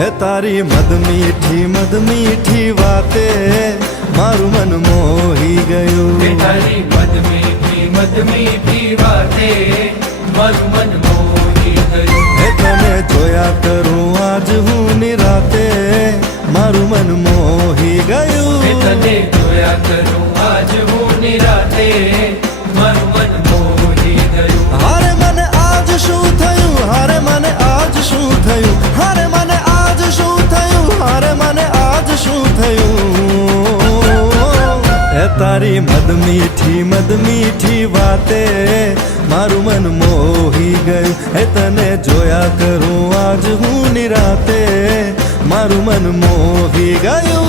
હે તારી મદ મીઠી વાતે મારું મન મોહી ગયું. હે તારી મદ મીઠી વાતે મારું મન મોહી ગયું. હે તને જોયા કરું આજ હું નિરાતે મારું મન મોહી ગયું. હે તને જોયા કરું આજ હું નિરાતે મારું મન મોહી ગયું. હારે મને આજ શું થયું, હારે મને આજ શું થયું, હારે મને આજ શું થયું, હારે મને આજ શું થયું. હે તારી મદ મીઠી વાતે મારું મન મોહી ગયું. હે તને જોયા કરું આજ હું નિરાતે મારું મન મોહી ગયું.